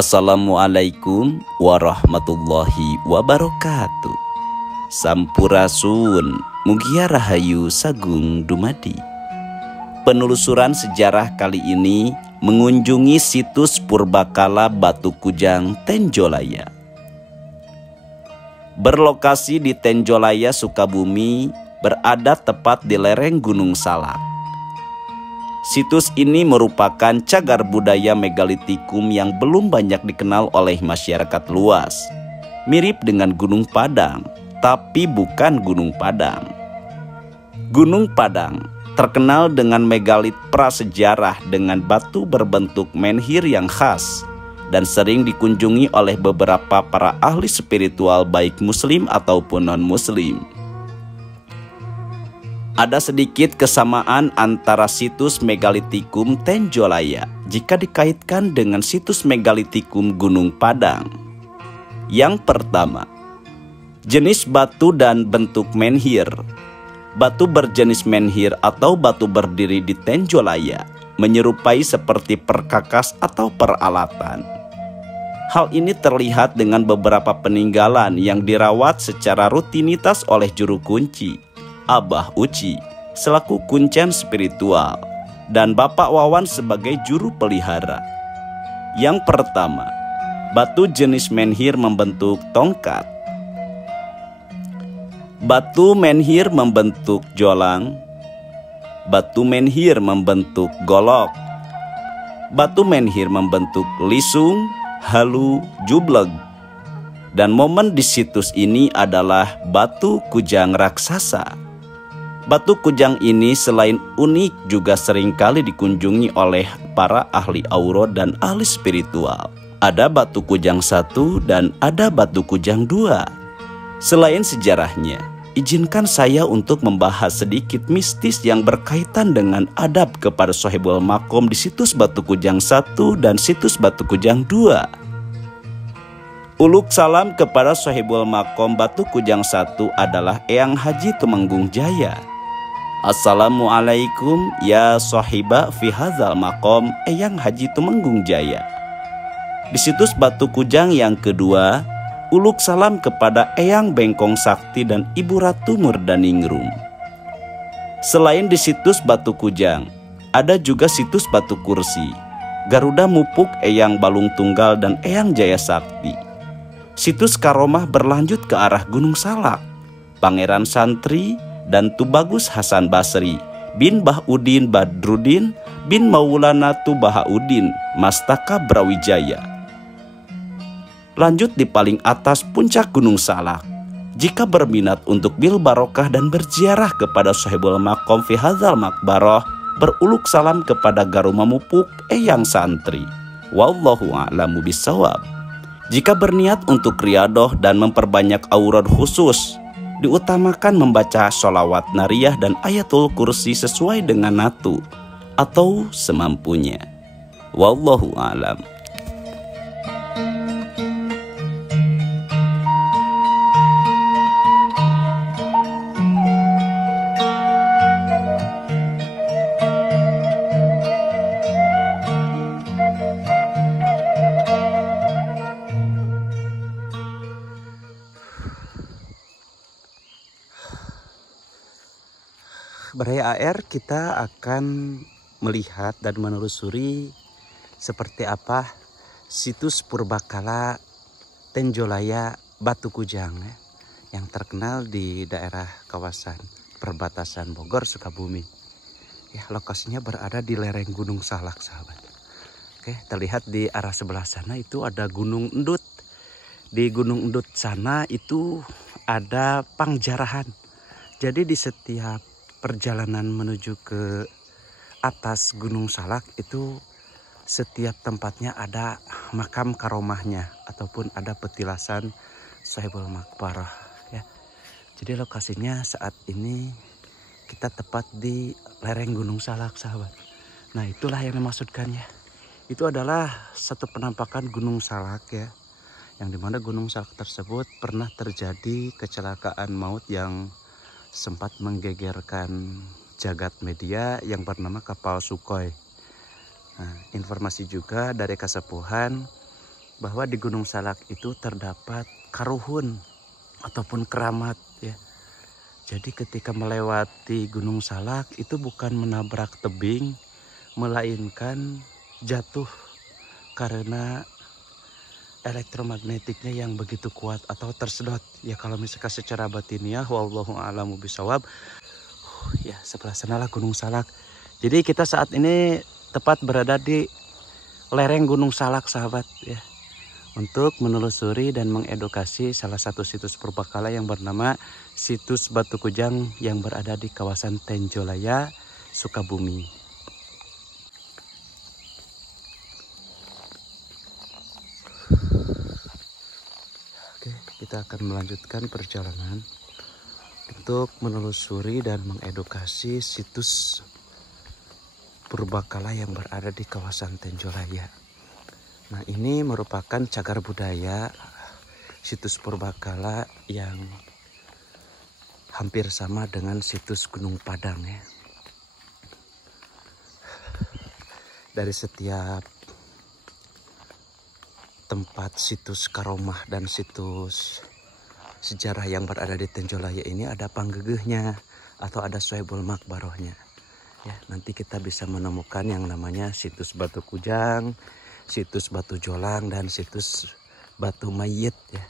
Assalamualaikum warahmatullahi wabarakatuh. Sampurasun, mugia rahayu sagung dumadi. Penelusuran sejarah kali ini mengunjungi situs purbakala Batu Kujang Tenjolaya. Berlokasi di Tenjolaya, Sukabumi, berada tepat di lereng Gunung Salak. Situs ini merupakan cagar budaya megalitikum yang belum banyak dikenal oleh masyarakat luas. Mirip dengan Gunung Padang, tapi bukan Gunung Padang. Gunung Padang terkenal dengan megalit prasejarah dengan batu berbentuk menhir yang khas dan sering dikunjungi oleh beberapa para ahli spiritual baik muslim ataupun non-muslim. Ada sedikit kesamaan antara situs megalitikum Tenjolaya jika dikaitkan dengan situs megalitikum Gunung Padang. Yang pertama, jenis batu dan bentuk menhir. Batu berjenis menhir atau batu berdiri di Tenjolaya menyerupai seperti perkakas atau peralatan. Hal ini terlihat dengan beberapa peninggalan yang dirawat secara rutinitas oleh juru kunci Abah Uci selaku kuncen spiritual dan Bapak Wawan sebagai juru pelihara. Yang pertama, batu jenis menhir membentuk tongkat. Batu menhir membentuk jolang. Batu menhir membentuk golok. Batu menhir membentuk lisung, halu, jubleg. Dan momen di situs ini adalah batu kujang raksasa. Batu kujang ini selain unik juga seringkali dikunjungi oleh para ahli auro dan ahli spiritual. Ada batu kujang 1 dan ada batu kujang 2. Selain sejarahnya, izinkan saya untuk membahas sedikit mistis yang berkaitan dengan adab kepada Sohibul Makom di situs Batu Kujang 1 dan situs Batu Kujang 2. Uluk salam kepada Sohibul Makom Batu Kujang 1 adalah Eyang Haji Tumenggung Jaya. Assalamualaikum ya sohiba fi hadzal makom Eyang Haji Tumenggung Jaya. Di situs Batu Kujang yang kedua, uluk salam kepada Eyang Bengkong Sakti dan Ibu Ratu Murdaningrum. Selain di situs Batu Kujang, ada juga situs Batu Kursi, Garuda Mupuk Eyang Balung Tunggal dan Eyang Jaya Sakti. Situs Karomah berlanjut ke arah Gunung Salak, Pangeran Santri dan Tubagus Hasan Basri bin Bahudin Badruddin bin Maulana Tubahaudin Mastaka Brawijaya. Lanjut di paling atas puncak Gunung Salak. Jika berminat untuk bil barokah dan berziarah kepada Sohibul Makom fi hadzal makbaroh, beruluk salam kepada Garuma Mupuk Eyang Santri. Wallahu a'lamu bissawab. Jika berniat untuk riadoh dan memperbanyak aurad khusus, diutamakan membaca sholawat nariyah dan ayatul kursi sesuai dengan natu atau semampunya. Wallahu a'lam. Beraya AR kita akan melihat dan menelusuri seperti apa situs purbakala Tenjolaya Batu Kujang ya, yang terkenal di daerah kawasan perbatasan Bogor Sukabumi. Ya, lokasinya berada di lereng Gunung Salak, sahabat. Oke, terlihat di arah sebelah sana itu ada Gunung Endut. Di Gunung Endut sana itu ada Pangjarahan. Jadi di setiap perjalanan menuju ke atas Gunung Salak itu setiap tempatnya ada makam karomahnya ataupun ada petilasan Sohibul Makbarah ya. Jadi lokasinya saat ini kita tepat di lereng Gunung Salak, sahabat. Nah, itulah yang dimaksudkannya. Itu adalah satu penampakan Gunung Salak ya, yang dimana Gunung Salak tersebut pernah terjadi kecelakaan maut yang sempat menggegerkan jagat media yang bernama kapal Sukhoi. Nah, informasi juga dari Kasepuhan bahwa di Gunung Salak itu terdapat karuhun ataupun keramat ya. Jadi ketika melewati Gunung Salak itu bukan menabrak tebing, melainkan jatuh karena elektromagnetiknya yang begitu kuat atau tersedot. Ya kalau misalkan secara batiniah wallahu a'lamu bishawab. Ya sebelah sanalah Gunung Salak. Jadi kita saat ini tepat berada di lereng Gunung Salak sahabat ya. Untuk menelusuri dan mengedukasi salah satu situs purbakala yang bernama situs Batu Kujang yang berada di kawasan Tenjolaya, Sukabumi. Oke, kita akan melanjutkan perjalanan untuk menelusuri dan mengedukasi situs purbakala yang berada di kawasan Tenjolaya. Nah, ini merupakan cagar budaya situs purbakala yang hampir sama dengan situs Gunung Padang ya. Dari setiap tempat situs karomah dan situs sejarah yang berada di Tenjolaya ini ada panggegehnya atau ada Soebul Makbarohnya. Ya, nanti kita bisa menemukan yang namanya situs Batu Kujang, situs Batu Jolang, dan situs Batu Mayit ya.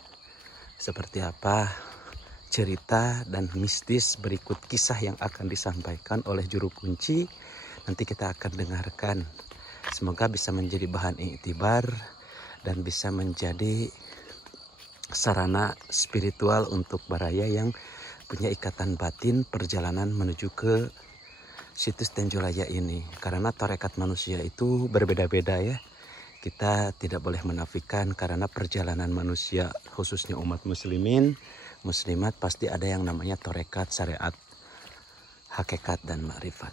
Seperti apa cerita dan mistis berikut kisah yang akan disampaikan oleh juru kunci, nanti kita akan dengarkan. Semoga bisa menjadi bahan iktibar dan bisa menjadi sarana spiritual untuk baraya yang punya ikatan batin perjalanan menuju ke situs Tenjolaya ini. Karena tarekat manusia itu berbeda-beda ya. Kita tidak boleh menafikan karena perjalanan manusia khususnya umat muslimin, muslimat pasti ada yang namanya tarekat, syariat, hakikat dan makrifat.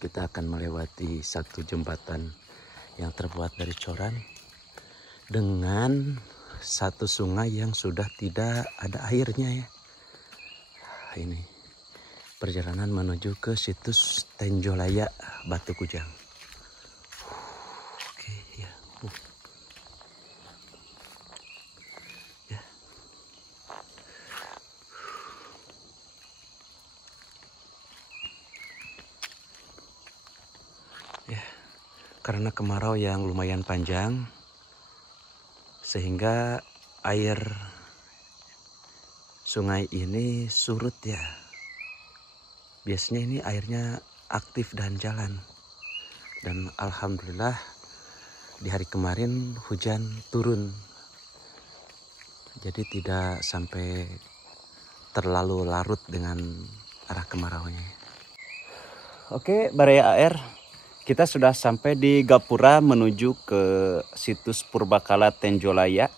Kita akan melewati satu jembatan yang terbuat dari coran dengan satu sungai yang sudah tidak ada airnya ya. Ini perjalanan menuju ke situs Tenjolaya Batu Kujang. Karena kemarau yang lumayan panjang sehingga air sungai ini surut ya. Biasanya ini airnya aktif dan jalan. Dan alhamdulillah di hari kemarin hujan turun. Jadi tidak sampai terlalu larut dengan arah kemaraunya. Oke, Baraya AR. Kita sudah sampai di Gapura menuju ke situs Purbakala Tenjolaya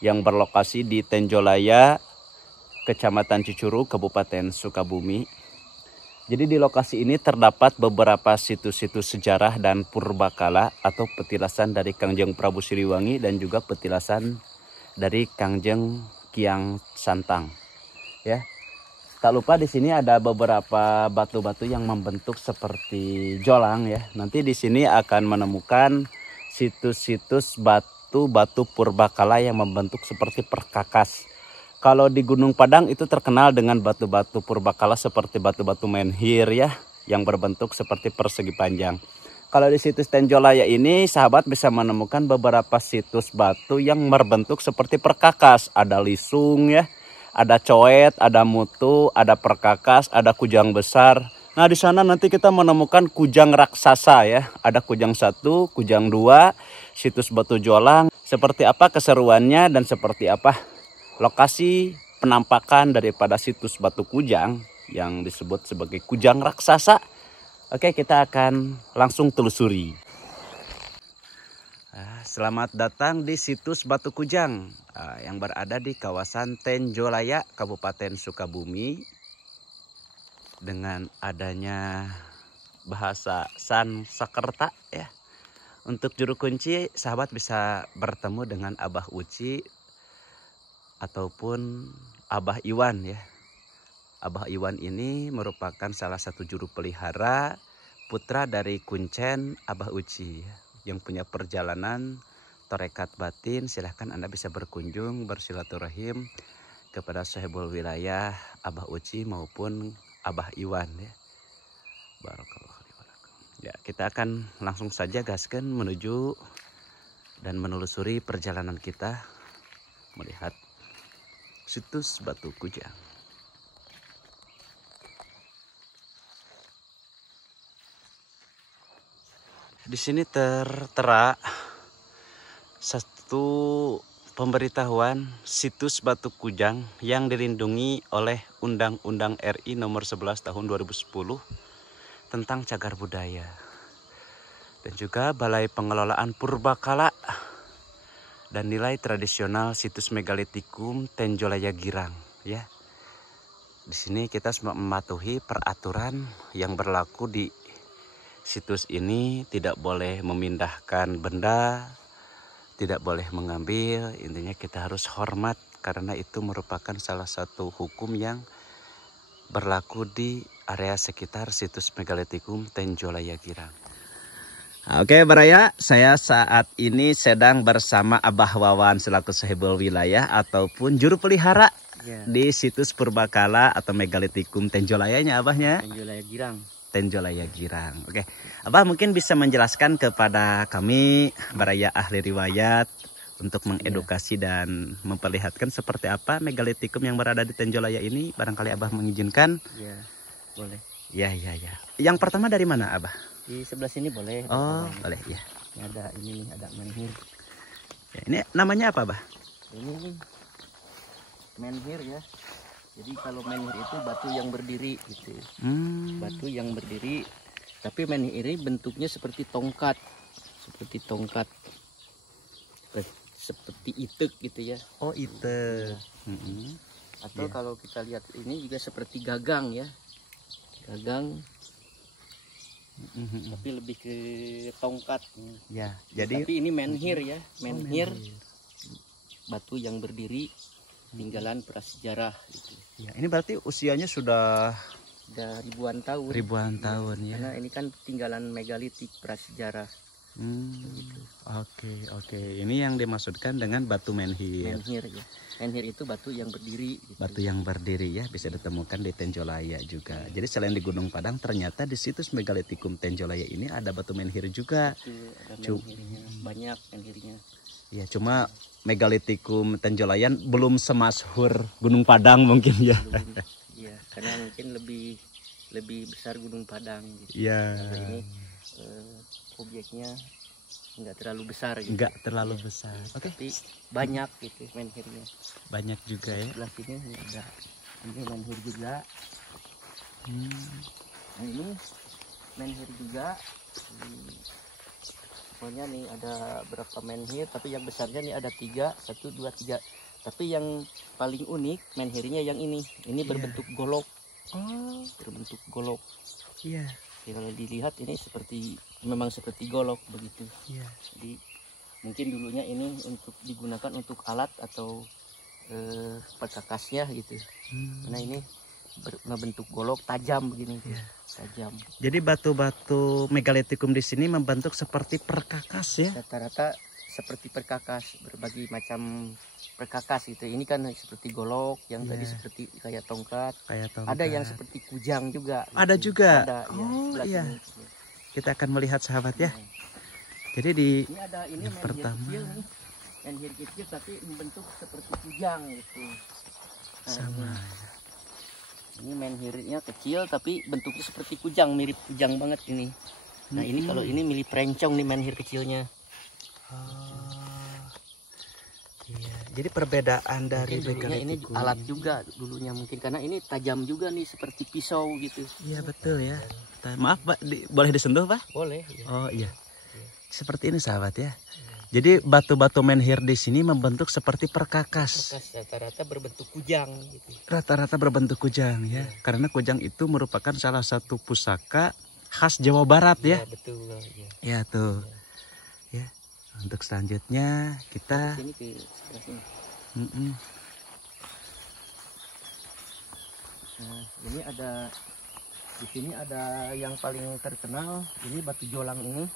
yang berlokasi di Tenjolaya, Kecamatan Cicuru, Kabupaten Sukabumi. Jadi di lokasi ini terdapat beberapa situs-situs sejarah dan purbakala atau petilasan dari Kangjeng Prabu Siliwangi dan juga petilasan dari Kangjeng Kiang Santang. Ya. Tak lupa di sini ada beberapa batu-batu yang membentuk seperti jolang ya. Nanti di sini akan menemukan situs-situs batu-batu purbakala yang membentuk seperti perkakas. Kalau di Gunung Padang itu terkenal dengan batu-batu purbakala seperti batu-batu menhir ya, yang berbentuk seperti persegi panjang. Kalau di situs Tenjolaya ini sahabat bisa menemukan beberapa situs batu yang berbentuk seperti perkakas. Ada lisung ya. Ada coet, ada mutu, ada perkakas, ada kujang besar. Nah di sana nanti kita menemukan kujang raksasa ya. Ada kujang 1, kujang 2, situs Batu Jolang. Seperti apa keseruannya dan seperti apa lokasi penampakan daripada situs Batu Kujang yang disebut sebagai kujang raksasa. Oke, kita akan langsung telusuri. Selamat datang di situs Batu Kujang yang berada di kawasan Tenjolaya, Kabupaten Sukabumi. Dengan adanya bahasa Sansekerta ya. Untuk juru kunci, sahabat bisa bertemu dengan Abah Uci ataupun Abah Iwan ya. Abah Iwan ini merupakan salah satu juru pelihara putra dari Kuncen Abah Uci yang punya perjalanan torekat batin, silahkan Anda bisa berkunjung bersilaturahim kepada Sohibul Wilayah Abah Uci maupun Abah Iwan ya. Barakallahu fiikum. Ya, kita akan langsung saja gaskan menuju dan menelusuri perjalanan kita melihat situs Batu Kujang. Di sini tertera satu pemberitahuan situs Batu Kujang yang dilindungi oleh Undang-Undang RI nomor 11 tahun 2010 tentang cagar budaya. Dan juga Balai Pengelolaan Purbakala dan nilai tradisional situs megalitikum Tenjolaya Girang ya. Di sini kita mematuhi peraturan yang berlaku di situs ini, tidak boleh memindahkan benda, tidak boleh mengambil, intinya kita harus hormat karena itu merupakan salah satu hukum yang berlaku di area sekitar situs megalitikum Tenjolaya Girang. Oke Baraya, saya saat ini sedang bersama Abah Wawan selaku Sohibul Wilayah ataupun juru pelihara di situs Purbakala atau megalitikum Tenjolayanya Abahnya. Tenjolaya Girang. Tenjolaya Girang. Oke, Abah mungkin bisa menjelaskan kepada kami Baraya ahli riwayat untuk mengedukasi dan memperlihatkan seperti apa megalitikum yang berada di Tenjolaya ini. Barangkali Abah mengizinkan. Ya, boleh. Ya. Yang pertama dari mana Abah? Di sebelah sini boleh. Oh, boleh ya. Ada ini nih, ada menhir. Ya, ini namanya apa Abah? Ini nih menhir ya. Jadi kalau menhir itu batu yang berdiri gitu. Batu yang berdiri, tapi menhir ini bentuknya seperti tongkat. Seperti tongkat. Seperti itek gitu ya. Oh, itek. Atau kalau kita lihat ini juga seperti gagang ya. Gagang. Tapi lebih ke tongkat. Ya, jadi tapi ini menhir ya. Menhir. Batu yang berdiri. Tinggalan prasejarah gitu. Ya, ini berarti usianya sudah ribuan tahun. Ribuan tahun ya. Karena ini kan tinggalan megalitik prasejarah. Gitu. Oke. Ini yang dimaksudkan dengan batu menhir. Menhir ya. Menhir itu batu yang berdiri. Gitu. Batu yang berdiri ya, bisa ditemukan di Tenjolaya juga. Jadi selain di Gunung Padang, ternyata di situs megalitikum Tenjolaya ini ada batu menhir juga. Itu ada menhirnya. Banyak menhirnya. Ya, cuma megalitikum Tenjolayan belum semasyhur Gunung Padang mungkin ya. Iya, karena mungkin lebih besar Gunung Padang gitu. Iya. Kalau ini objeknya nggak terlalu besar gitu. Nggak terlalu besar. Oke. Tapi banyak gitu menhirnya. Banyak juga ya. Sebelah sini ada ini menhir juga. Nah, ini menhir juga. Pokoknya nih ada berapa menhir, tapi yang besarnya nih ada 3, 1, 2, 3. Tapi yang paling unik menhirnya yang ini berbentuk golok. Oh, berbentuk golok. Iya. Kalau dilihat ini memang seperti golok begitu. Iya. Jadi mungkin dulunya ini digunakan untuk alat atau perkakasnya gitu. Nah ini berbentuk golok tajam begini. Yeah. Tajam. Jadi batu-batu megalitikum di sini membentuk seperti perkakas ya? Rata-rata seperti perkakas, berbagai macam perkakas gitu. Ini kan seperti golok, yang tadi seperti kayak tongkat. Ada yang seperti kujang juga. Gitu. Ada juga. Ada, iya. Kita akan melihat sahabat ya. Jadi di ini ada ini yang pertama kecil nih. Menhir kecil tapi membentuk seperti kujang gitu. Sama. Ini menhirnya kecil tapi bentuknya seperti kujang, mirip kujang banget ini. Nah ini kalau ini mirip rencong nih menhir kecilnya. Iya. Jadi perbedaan dari dulunya ini alat juga dulunya mungkin karena ini tajam juga nih seperti pisau gitu. Iya betul ya. Maaf Pak, boleh disentuh Pak? Boleh. Ya. Oh iya. Seperti ini sahabat ya. Jadi batu-batu menhir di sini membentuk seperti perkakas. Rata-rata berbentuk kujang gitu. Rata-rata berbentuk kujang ya. Karena kujang itu merupakan salah satu pusaka khas Jawa Barat ya. Ya betul ya. Ya tuh. Ya. Untuk selanjutnya kita sini ke sebelah sini. Nah, ini di sini ada yang paling terkenal, ini batu jolang ini.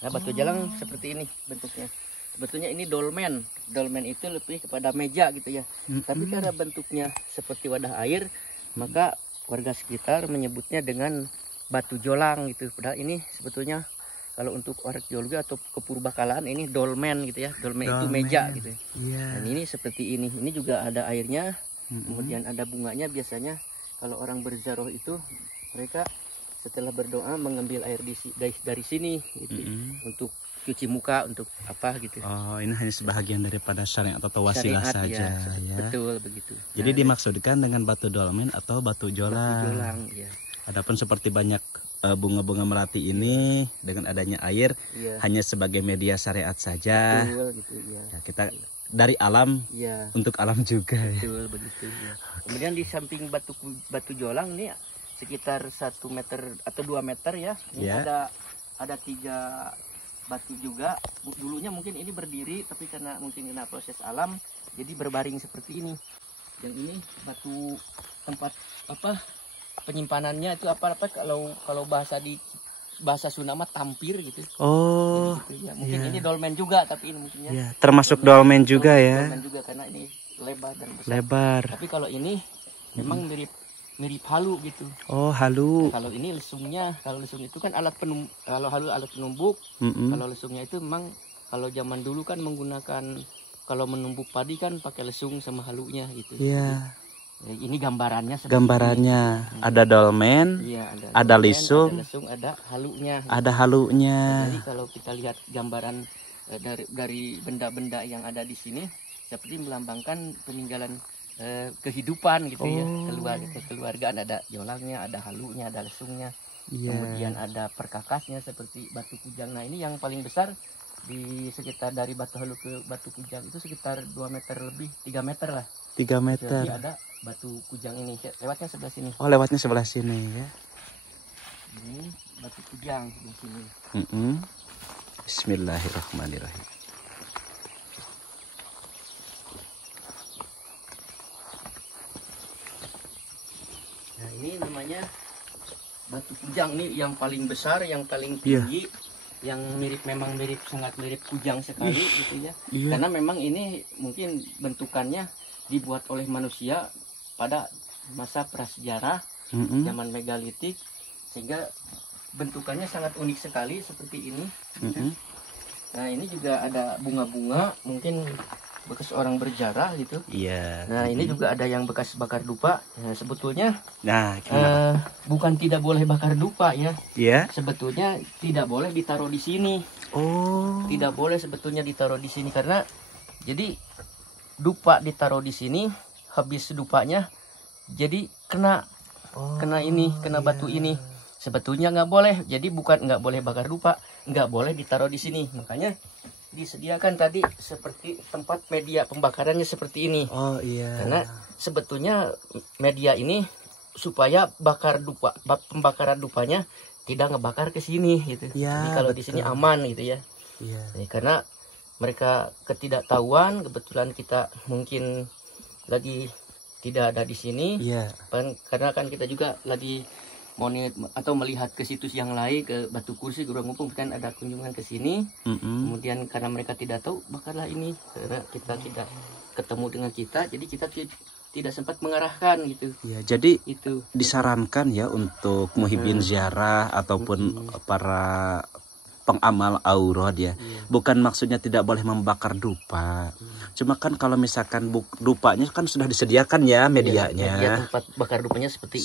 Nah, batu jolang seperti ini bentuknya. sebetulnya ini dolmen. Dolmen itu lebih kepada meja gitu ya. Tapi karena bentuknya seperti wadah air, maka warga sekitar menyebutnya dengan batu jolang gitu. Padahal ini sebetulnya kalau untuk arkeologi atau kepurbakalaan ini dolmen gitu ya. Dolmen itu meja gitu. Dan ini seperti ini. Ini juga ada airnya. Kemudian ada bunganya. Biasanya kalau orang berziarah itu mereka setelah berdoa mengambil air dari sini gitu. Untuk cuci muka, untuk apa gitu. Oh, ini hanya sebahagian daripada syariat atau wasilah saja ya. Betul begitu. Jadi dimaksudkan dengan batu dolmen atau batu jolang. Batu jolang ya. Adapun seperti banyak bunga-bunga melati ini dengan adanya air hanya sebagai media syariat saja. Betul gitu ya. Ya, kita dari alam untuk alam juga. Betul begitu ya. Kemudian di samping batu jolang nih sekitar 1 meter atau 2 meter ya. Ini ada 3 batu juga. Dulunya mungkin ini berdiri, tapi karena mungkin kena proses alam jadi berbaring seperti ini. Yang ini batu tempat apa penyimpanannya itu apa kalau bahasa Sunda mah tampir gitu. Oh gitu, ya. Mungkin ini dolmen juga, tapi ini mungkin termasuk dolmen juga ya. Dolmen juga karena ini lebar dan besar. Lebar. Tapi kalau ini memang mirip halu gitu. Oh, halu. Nah, kalau ini lesungnya, kalau lesung itu kan kalau halu alat penumbuk. Kalau lesungnya itu memang kalau zaman dulu kan menggunakan, kalau menumbuk padi kan pakai lesung sama halunya gitu. Iya. Ini gambarannya. Gambarannya ini. Ada dolmen, ada lesung, ada halunya. Ada halunya. Jadi kalau kita lihat gambaran dari benda-benda yang ada di sini, seperti melambangkan peninggalan kehidupan gitu ya, kekeluargaan. Ada jolangnya, ada halunya, ada lesungnya, kemudian ada perkakasnya seperti batu kujang. Nah ini yang paling besar di sekitar dari batu halu ke batu kujang itu sekitar 2 meter lebih, 3 meter lah. 3 meter. Jadi ada batu kujang ini, lewatnya sebelah sini. Oh, lewatnya sebelah sini ya. Ini batu kujang di sini. Bismillahirrahmanirrahim. Nah ini namanya batu kujang nih, yang paling besar, yang paling tinggi, yang memang sangat mirip kujang sekali gitu ya. Karena memang ini mungkin bentukannya dibuat oleh manusia pada masa prasejarah, zaman megalitik, sehingga bentukannya sangat unik sekali seperti ini. Nah ini juga ada bunga-bunga, mungkin bekas orang berjarah gitu. Nah ini juga ada yang bekas bakar dupa. Nah, sebetulnya bukan tidak boleh bakar dupa ya. Sebetulnya tidak boleh ditaruh di sini. Tidak boleh sebetulnya ditaruh di sini, karena jadi dupa ditaruh di sini, habis dupanya jadi kena batu ini. Sebetulnya nggak boleh. Jadi bukan nggak boleh bakar dupa, nggak boleh ditaruh di sini. Makanya disediakan tadi seperti tempat media pembakarannya seperti ini. Karena sebetulnya media ini supaya pembakaran dupanya tidak ngebakar ke sini gitu. Jadi kalau di sini aman gitu ya. Jadi, karena mereka ketidaktahuan, kebetulan kita mungkin lagi tidak ada di sini. Karena kan kita juga lagi atau melihat ke situs yang lain, ke Batu Kursi, Gurang Mumpung, kan ada kunjungan ke sini. Kemudian karena mereka tidak tahu, bakarlah ini, karena kita tidak ketemu dengan kita, jadi kita tidak sempat mengarahkan gitu. Jadi itu disarankan ya untuk muhibin ziarah ataupun para pengamal aurat ya. Bukan maksudnya tidak boleh membakar dupa. Cuma kan kalau misalkan dupanya kan sudah disediakan ya medianya. Tempat bakar dupanya seperti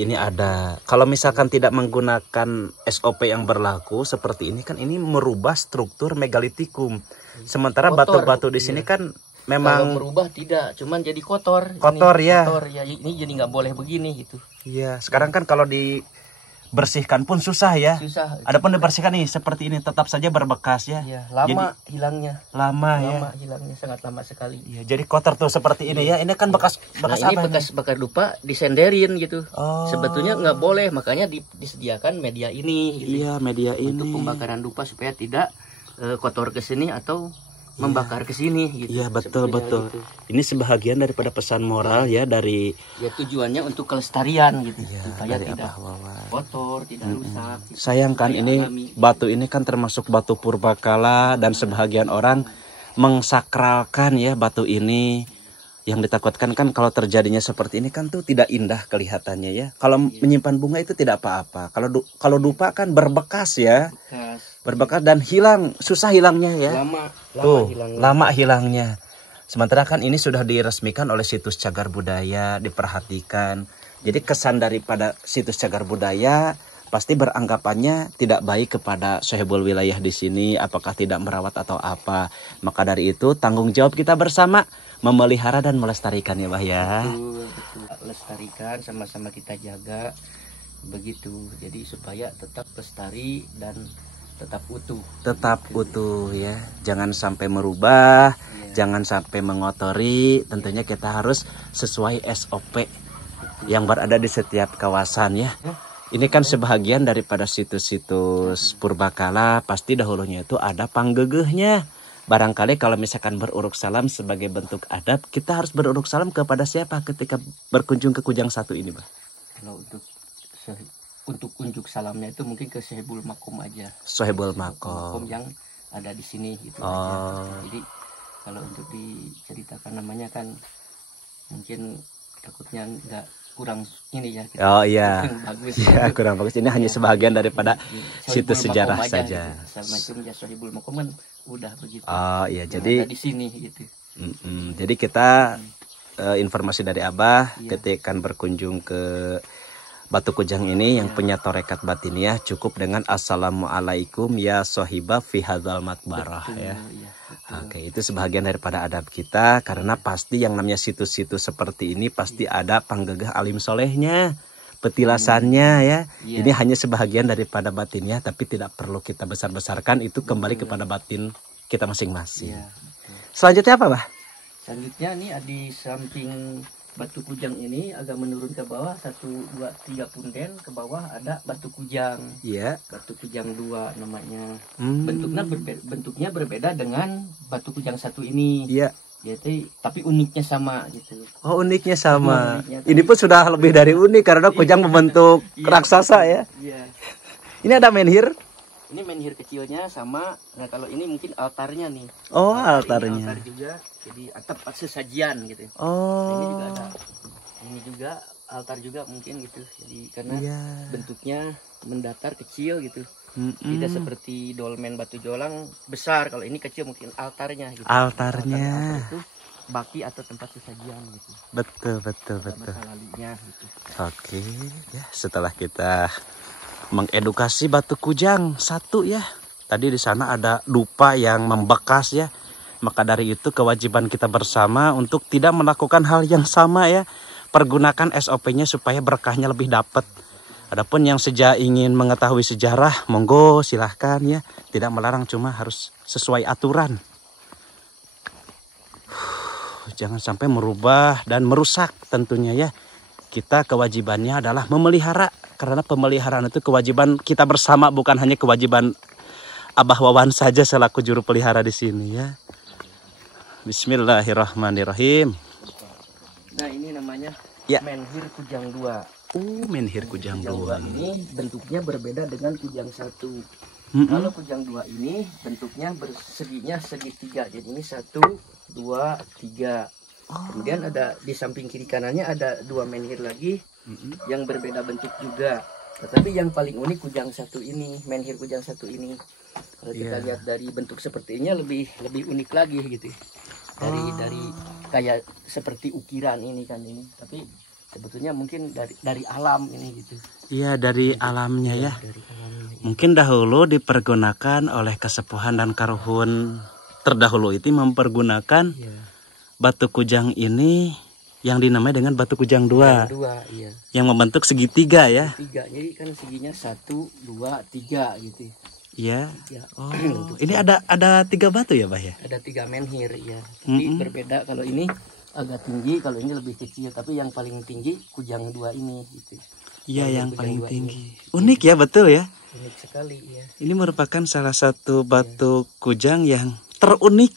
ini ada. Kalau misalkan tidak menggunakan SOP yang berlaku seperti ini kan ini merubah struktur megalitikum. Sementara batu-batu di sini kan memang kalau merubah tidak, cuman jadi kotor. Kotor ya. Ini jadi nggak boleh begini gitu. Sekarang kan kalau bersihkan pun susah ya. Adapun dibersihkan nih seperti ini tetap saja berbekas ya. Lama hilangnya. Lama hilangnya, sangat lama sekali. Jadi kotor tuh seperti ini ya. Ini kan bekas ini bekas bakar dupa disenderin gitu. Sebetulnya nggak boleh, makanya disediakan media ini. Gitu. Media ini untuk pembakaran dupa supaya tidak kotor ke sini atau membakar ke sini gitu. Iya, betul betul. Gitu. Ini sebahagian daripada pesan moral ya dari ya tujuannya untuk kelestarian gitu. Ya, supaya dari tidak kotor, tidak rusak. Gitu. Sayangkan ini alami. Batu ini kan termasuk batu purbakala dan sebahagian orang mengsakralkan ya batu ini. Yang ditakutkan kan kalau terjadinya seperti ini kan tuh tidak indah kelihatannya ya. Kalau menyimpan bunga itu tidak apa-apa. Kalau dupa kan berbekas ya. Berbekas dan hilang, susah hilangnya ya. Lama hilangnya. Sementara kan ini sudah diresmikan oleh situs cagar budaya, diperhatikan. Jadi kesan daripada situs cagar budaya pasti beranggapannya tidak baik kepada sahibul wilayah di sini, apakah tidak merawat atau apa. Maka dari itu tanggung jawab kita bersama memelihara dan melestarikan ya, Bah ya. Betul. Lestarikan, sama-sama kita jaga begitu. Jadi supaya tetap lestari dan tetap utuh. Tetap utuh ya. Jangan sampai merubah, jangan sampai mengotori. Tentunya kita harus sesuai SOP yang berada di setiap kawasan ya. Ini kan sebahagian daripada situs-situs purbakala, pasti dahulunya itu ada panggegehnya. Barangkali kalau misalkan beruruk salam sebagai bentuk adab, kita harus beruruk salam kepada siapa ketika berkunjung ke Kujang Satu ini, Bah? Kalau untuk unjuk salamnya itu mungkin ke Sohibul Makom aja. Sohibul Makom yang ada di sini gitu. Jadi kalau untuk diceritakan namanya kan mungkin takutnya nggak kurang ini ya. Gitu. Oh iya. Bagus. Ya, kurang bagus. Ini hanya sebahagian daripada situs sejarah saja. Assalamualaikum ya Sohibul Makom kan udah begitu. Oh iya, jadi di sini gitu. Jadi kita informasi dari Abah ketika berkunjung ke Batu Kujang ini yang punya torekat batiniah cukup dengan assalamualaikum ya sohiba fi hadzal matbarah ya. Oke, itu sebahagian daripada adab kita karena pasti yang namanya situs-situs seperti ini pasti ada panggegah alim solehnya, petilasannya ya. Ini hanya sebahagian daripada batinnya tapi tidak perlu kita besar-besarkan, itu kembali kepada batin kita masing-masing. Selanjutnya apa, Bah? Selanjutnya nih di samping Batu Kujang ini agak menurun ke bawah 1, 2, 3 punden ke bawah ada Batu Kujang. Iya. Batu Kujang 2 namanya. Bentuknya berbeda dengan Batu Kujang 1 ini. Iya. Jadi tapi uniknya sama gitu. Oh, uniknya sama. Ini pun sudah lebih dari unik karena Kujang membentuk raksasa ya. Iya. Ini ada menhir. Ini menhir kecilnya sama. Nah kalau ini mungkin altarnya nih. Oh, altarnya. Altar juga. Jadi atap sesajian gitu. Oh. Nah, ini juga ada. Ini juga altar juga mungkin gitu. Jadi karena bentuknya mendatar kecil gitu. Tidak seperti dolmen batu jolang besar. Kalau ini kecil mungkin altarnya gitu. Altarnya. Altar itu baki atau tempat sesajian gitu. Betul. Gitu. Oke, ya setelah kita mengedukasi Batu Kujang 1 ya. Tadi di sana ada dupa yang membekas ya. Maka dari itu kewajiban kita bersama untuk tidak melakukan hal yang sama ya. Pergunakan SOP-nya supaya berkahnya lebih dapat. Adapun yang ingin mengetahui sejarah, monggo silahkan ya. Tidak melarang, cuma harus sesuai aturan. Jangan sampai merubah dan merusak tentunya ya. Kita kewajibannya adalah memelihara. Karena pemeliharaan itu kewajiban kita bersama, bukan hanya kewajiban Abah Wawan saja selaku juru pelihara di sini ya. Bismillahirrahmanirrahim. Nah ini namanya menhir Kujang 2. Menhir Kujang 2. Ini bentuknya berbeda dengan Kujang 1. Kalau Kujang 2 ini bentuknya seginya segitiga. Jadi ini 1, 2, 3. Kemudian ada di samping kiri kanannya ada 2 menhir lagi yang berbeda bentuk juga. Tetapi yang paling unik Kujang 1 ini, menhir Kujang 1 ini. Kalau kita lihat dari bentuk sepertinya lebih unik lagi gitu. Dari kayak seperti ukiran ini kan ini. Tapi sebetulnya mungkin dari alam ini gitu. Iya, dari alamnya ya. Dari alamnya. Mungkin dahulu dipergunakan oleh kesepuhan dan karuhun terdahulu itu mempergunakan Batu Kujang ini yang dinamai dengan Batu Kujang 2. Iya. Yang membentuk segitiga ya. Segitiga. Jadi kan seginya 1, 2, 3 gitu. Iya. Oh, ini ada 3 batu ya, Bah ya? Ada 3 menhir ya. Tapi berbeda, kalau ini agak tinggi, kalau ini lebih kecil, tapi yang paling tinggi Kujang 2 ini gitu. Iya, yang paling tinggi. Unik ya, betul ya? Unik sekali ya. Ini merupakan salah satu batu kujang yang terunik.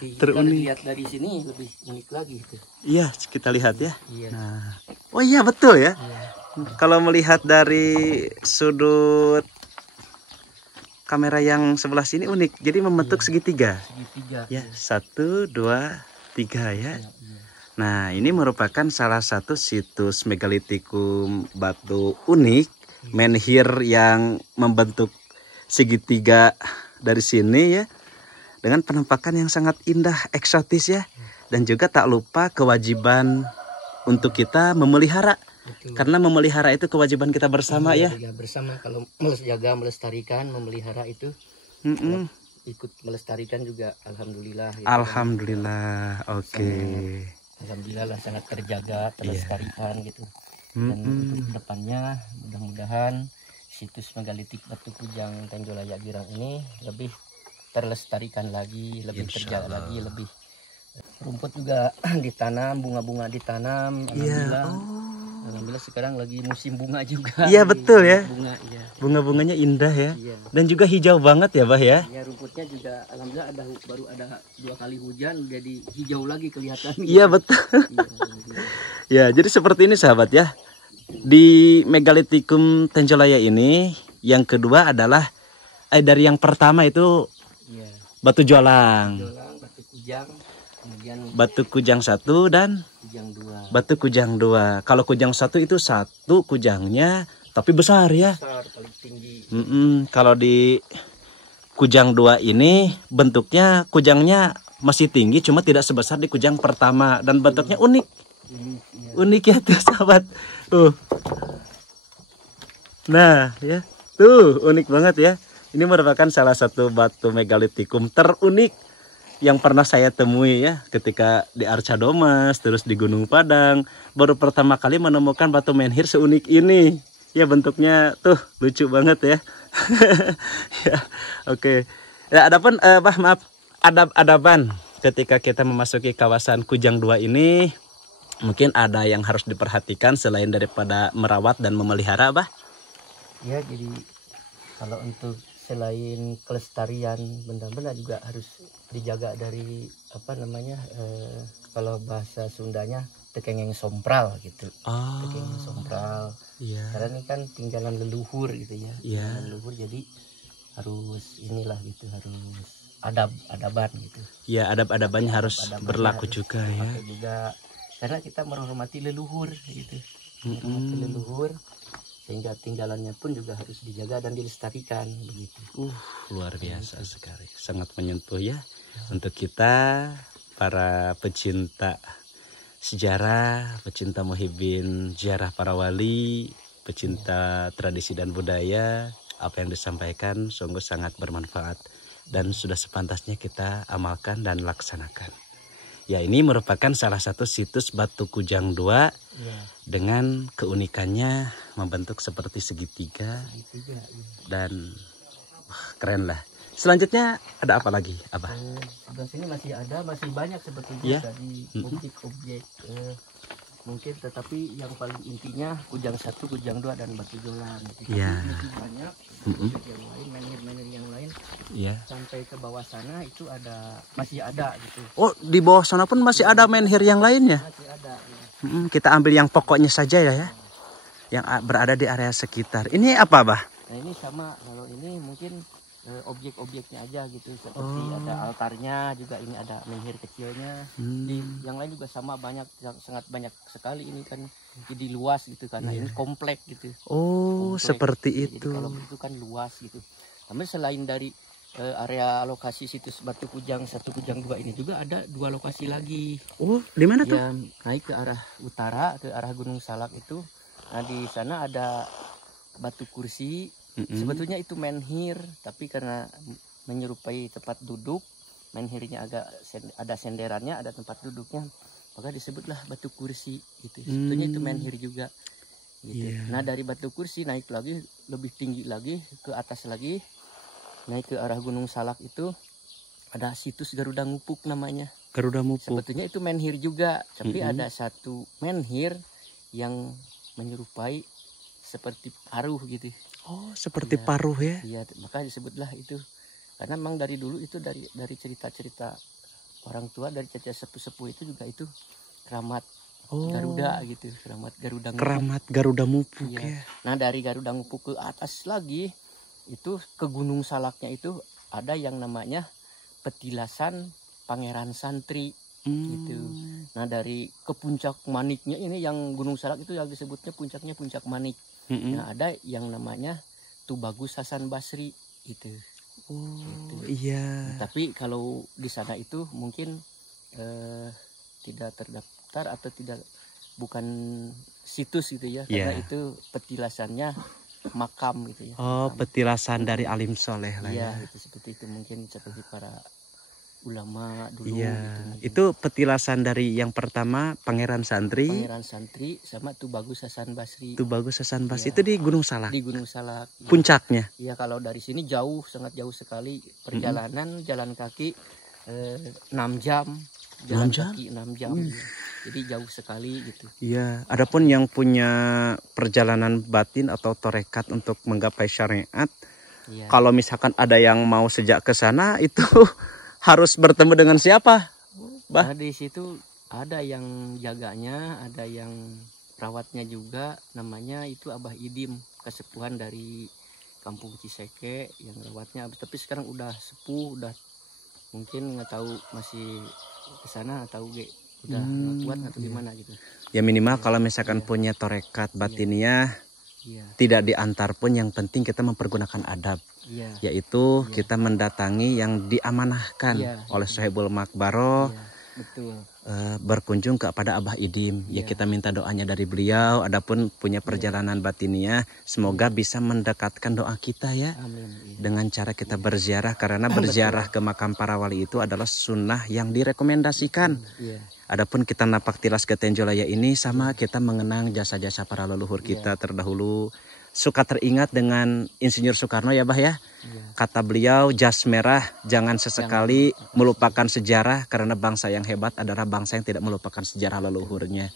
Iya. Terunik. Lihat dari sini lebih unik lagi itu. Iya, kita lihat ya. Iya. Nah. Oh iya betul ya. Iya. Kalau melihat dari sudut kamera yang sebelah sini unik. Jadi membentuk segitiga. Segitiga. Ya, 1, 2, 3 ya. Iya. Nah, ini merupakan salah satu situs megalitikum batu unik, menhir yang membentuk segitiga dari sini ya. Dengan penampakan yang sangat indah, eksotis ya. Dan juga tak lupa kewajiban untuk kita memelihara. Betul. Karena memelihara itu kewajiban kita bersama ya. Ya bersama, kalau jaga, melestarikan, memelihara itu ikut melestarikan juga, alhamdulillah. Gitu Alhamdulillah, kan. oke. Alhamdulillah lah, sangat terjaga, terlestarikan gitu. Dan untuk kedepannya mudah-mudahan situs megalitik Batu Kujang Tenjolaya Girang ini lebih terlestarikan lagi, lebih terjaga lagi, lebih rumput juga ditanam, bunga-bunga ditanam. Alhamdulillah. Alhamdulillah sekarang lagi musim bunga juga. Iya betul ya. Bunga, iya. Bunga-bunganya indah ya. Iya. Dan juga hijau banget ya, Bah ya. Ya, rumputnya juga alhamdulillah baru ada 2 kali hujan jadi hijau lagi kelihatan. Iya betul. Ya, jadi seperti ini sahabat ya. Di megalitikum Tenjolaya ini yang kedua adalah dari yang pertama itu batu jolang. Batu kujang, kemudian batu kujang 1 dan kujang 2. batu kujang 2. Kalau kujang 1 itu satu kujangnya tapi besar ya. Besar, paling tinggi. Kalau di kujang 2 ini bentuknya kujangnya masih tinggi cuma tidak sebesar di kujang pertama dan bentuknya unik. Unik ya tuh sahabat. Nah ya, tuh unik banget ya. Ini merupakan salah satu batu megalitikum terunik yang pernah saya temui ya ketika di Arca Domas, terus di Gunung Padang. Baru pertama kali menemukan batu menhir seunik ini. Ya bentuknya tuh lucu banget ya. Ya, oke. Ya adapun Bah maaf, adab-adaban ketika kita memasuki kawasan Kujang 2 ini mungkin ada yang harus diperhatikan selain daripada merawat dan memelihara, Bah? Ya, jadi kalau untuk selain kelestarian benda-benda juga harus dijaga dari apa namanya, kalau bahasa Sundanya tekengeng sompral gitu. Tekengeng sompral. Iya. Karena ini kan tinggalan leluhur gitu ya. Iya. Leluhur, jadi harus inilah gitu, harus adaban gitu. Ya, adab-adabannya harus berlaku harus juga ya. Juga karena kita menghormati leluhur gitu. Menghormati leluhur, sehingga tinggalannya pun juga harus dijaga dan dilestarikan begitu. Luar biasa sekali, sangat menyentuh ya. Untuk kita para pecinta sejarah, pecinta muhibbin ziarah para wali, pecinta tradisi dan budaya, apa yang disampaikan sungguh sangat bermanfaat dan sudah sepantasnya kita amalkan dan laksanakan. Ya, ini merupakan salah satu situs Batu Kujang 2 dengan keunikannya membentuk seperti segitiga dan keren lah. Selanjutnya ada apa lagi, Abah? Sebelah sini masih banyak sebetulnya tadi objek-objek mungkin, tetapi yang paling intinya Kujang 1, Kujang 2 dan Batu Jolang. Masih banyak objek yang lain, menhir-menhir yang lain. Sampai ke bawah sana itu masih ada gitu. Oh, di bawah sana pun masih ada menhir yang lainnya. Masih ada. Kita ambil yang pokoknya saja ya, yang berada di area sekitar. Ini apa, Bah? Nah, ini sama, kalau ini mungkin objek-objeknya aja gitu, seperti ada altarnya juga, ini ada menhir kecilnya. Yang lain juga sama, banyak, sangat banyak sekali ini kan, jadi luas gitu karena ini komplek gitu. Komplek. Seperti itu. Jadi kalau itu kan luas gitu. Namun selain dari area lokasi situs Batu Kujang 1, Kujang 2 ini juga ada 2 lokasi lagi. Di mana tuh? Yang naik ke arah utara, ke arah Gunung Salak itu. Nah, di sana ada batu kursi. Sebetulnya itu menhir, tapi karena menyerupai tempat duduk, menhirnya agak ada senderannya, ada tempat duduknya, maka disebutlah batu kursi gitu. Sebetulnya itu menhir juga gitu. Nah, dari batu kursi naik lagi, lebih tinggi lagi, ke atas lagi, naik ke arah Gunung Salak itu ada situs Garuda Ngupuk namanya. Garuda Ngupuk. Sebetulnya itu menhir juga, tapi ada satu menhir yang menyerupai seperti paruh gitu. Seperti paruh ya? Iya, maka disebutlah itu Karena memang dari dulu itu dari cerita-cerita orang tua, dari cerita sepuh-sepuh itu juga itu keramat Garuda gitu, keramat Garuda Mupuk ya. Nah dari Garuda Mupuk ke atas lagi itu ke Gunung Salaknya itu ada yang namanya petilasan Pangeran Santri gitu. Nah dari ke puncak maniknya ini yang Gunung Salak itu yang disebutnya puncaknya puncak manik. Nah ada yang namanya Tubagus Hasan Basri itu. Gitu. Iya. Nah, tapi kalau di sana itu mungkin tidak terdaftar atau bukan situs gitu ya, karena itu petilasannya makam gitu ya. Makam. Petilasan dari alim soleh lah ya. Itu seperti itu, mungkin seperti para ulama dulu. Itu petilasan dari yang pertama Pangeran Santri sama Tubagus Hasan Basri. Tubagus Hasan Basri itu di Gunung Salak. Di Gunung Salak. Puncaknya. Iya, kalau dari sini jauh, sangat jauh sekali perjalanan jalan kaki 6 jam. Jalan kaki 6 jam. Jadi jauh sekali gitu. Iya, adapun yang punya perjalanan batin atau torekat untuk menggapai syariat, kalau misalkan ada yang mau sejak ke sana itu harus bertemu dengan siapa? Nah, di situ ada yang jaganya, ada yang perawatnya juga, namanya itu Abah Idim, kesepuhan dari Kampung Ciseke yang rawatnya. Tapi sekarang udah sepuh, udah mungkin nggak tahu masih ke sana atau udah kuat atau gimana gitu. Ya minimal kalau misalkan punya torekat batinnya tidak diantar pun, yang penting kita mempergunakan adab. Yaitu kita mendatangi yang diamanahkan oleh Sohibul Makbaroh, berkunjung kepada Abah Idim. Ya kita minta doanya dari beliau. Adapun punya perjalanan batinnya, semoga bisa mendekatkan doa kita ya. Amin. Dengan cara kita berziarah, karena berziarah ke makam para wali itu adalah sunnah yang direkomendasikan. Adapun kita napak tilas ke Tenjolaya ini sama kita mengenang jasa-jasa para leluhur kita terdahulu. Suka teringat dengan Insinyur Soekarno ya Bah ya. Kata beliau, jas merah jangan sesekali melupakan sejarah, karena bangsa yang hebat adalah bangsa yang tidak melupakan sejarah leluhurnya.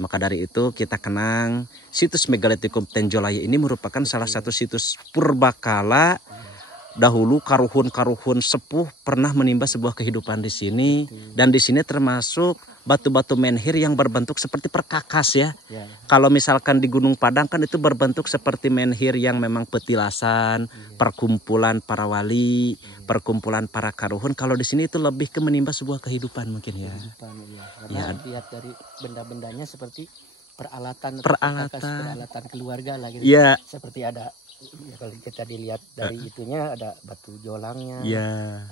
Maka dari itu kita kenang situs Megalitikum Tenjolaya ini merupakan salah satu situs purbakala. Dahulu karuhun-karuhun sepuh pernah menimba sebuah kehidupan di sini, dan di sini termasuk batu-batu menhir yang berbentuk seperti perkakas ya. Kalau misalkan di Gunung Padang kan itu berbentuk seperti menhir yang memang petilasan, perkumpulan para wali, perkumpulan para karuhun. Kalau di sini itu lebih ke menimba sebuah kehidupan mungkin ya. Karena lihat dari benda-bendanya seperti peralatan keluarga lah gitu. Seperti ada kalau kita dilihat dari itunya, ada batu jolangnya,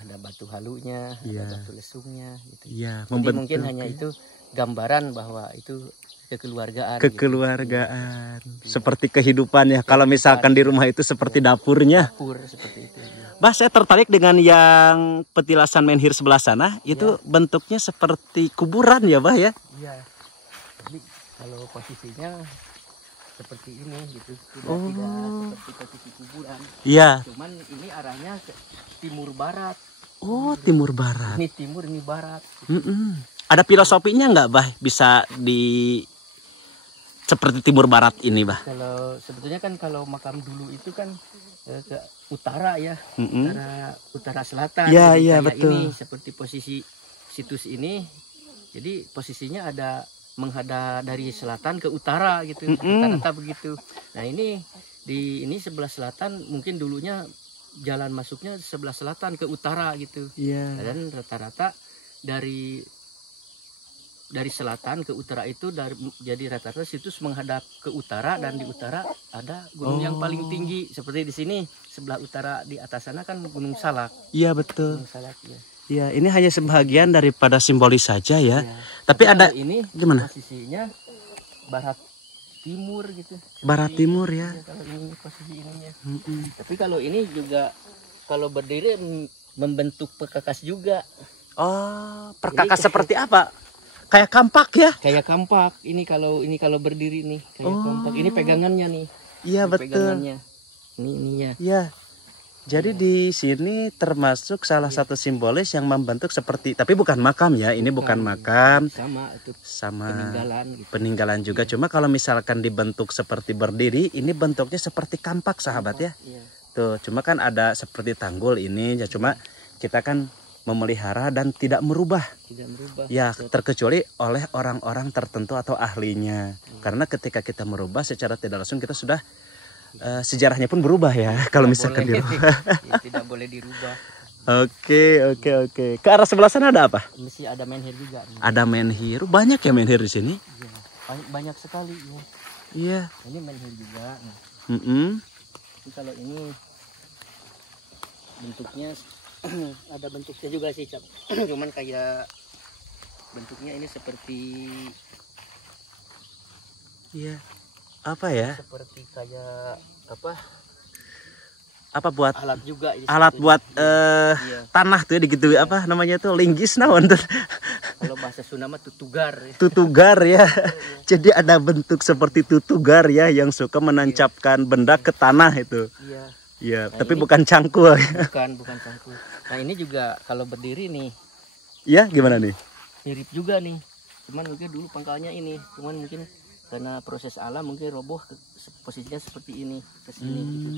ada batu halunya, ada batu lesungnya gitu. Jadi mungkin hanya itu gambaran bahwa itu kekeluargaan. Gitu. Seperti kehidupan ya. Kalau misalkan di rumah itu seperti dapurnya. Dapur seperti itu. Bah, saya tertarik dengan yang petilasan menhir sebelah sana. Itu bentuknya seperti kuburan ya Bah ya. Iya. Jadi kalau posisinya seperti ini gitu, tidak seperti posisi kuburan. Cuman ini arahnya ke timur barat. Timur barat. Ini timur, ini barat. Ada filosofinya nggak Bah? Bisa seperti timur barat ini Bah? Kalau sebetulnya kan kalau makam dulu itu kan ke utara ya, utara selatan. Iya betul. Ini seperti posisi situs ini, jadi posisinya ada menghadap dari selatan ke utara gitu, rata-rata begitu. Nah ini ini sebelah selatan, mungkin dulunya jalan masuknya sebelah selatan ke utara gitu. Dan rata-rata dari selatan ke utara itu jadi rata-rata situs menghadap ke utara, dan di utara ada gunung yang paling tinggi seperti di sini sebelah utara, di atas sana kan Gunung Salak. Iya betul. Gunung Salak ya. Ya, ini hanya sebagian daripada simbolis saja ya. Tapi ada ini gimana? Posisinya barat timur gitu. Barat timur ya. Kalau ini posisi ininya. Tapi kalau ini juga kalau berdiri membentuk perkakas juga. Perkakas ini seperti apa? Kayak kampak ya? Kayak kampak. Ini kalau berdiri nih kayak kampak. Ini pegangannya nih. Iya betul. Pegangannya. Ini ininya. Iya. Jadi di sini termasuk salah satu simbolis yang membentuk seperti, tapi bukan makam ya, ini bukan makam. Sama peninggalan juga. Cuma kalau misalkan dibentuk seperti berdiri, ini bentuknya seperti kampak sahabat ya. Tuh, cuma kan ada seperti tanggul ini ya, cuma kita kan memelihara dan tidak merubah. Tidak merubah. Ya, terkecuali oleh orang-orang tertentu atau ahlinya. Karena ketika kita merubah secara tidak langsung kita sudah sejarahnya pun berubah ya kalau misalkan dirubah. Ya, tidak boleh dirubah. Oke. Ke arah sebelah sana ada apa? Mesti ada menhir juga. Ada menhir. Banyak ya menhir di sini? Iya, banyak sekali ya. Iya. Ini menhir juga. Nah. Jadi kalau ini bentuknya ada bentuknya juga sih, Cap. Cuman kayak bentuknya ini seperti iya. Apa ya? Seperti kayak apa? Apa buat alat juga ini, alat buat iya. Tanah tuh ya digituin apa namanya tuh linggis naon tuh. Kalau bahasa Sunda mah tutugar ya. Tutugar ya. Jadi ada bentuk seperti tutugar ya yang suka menancapkan benda ke tanah itu. Iya. Iya, Nah, tapi ini, bukan cangkul. Bukan cangkul. Nah, ini juga kalau berdiri nih. Iya, gimana nih? Mirip juga nih. Cuman mungkin dulu pangkalnya ini, cuman mungkin karena proses alam mungkin roboh posisinya seperti ini ke sini gitu.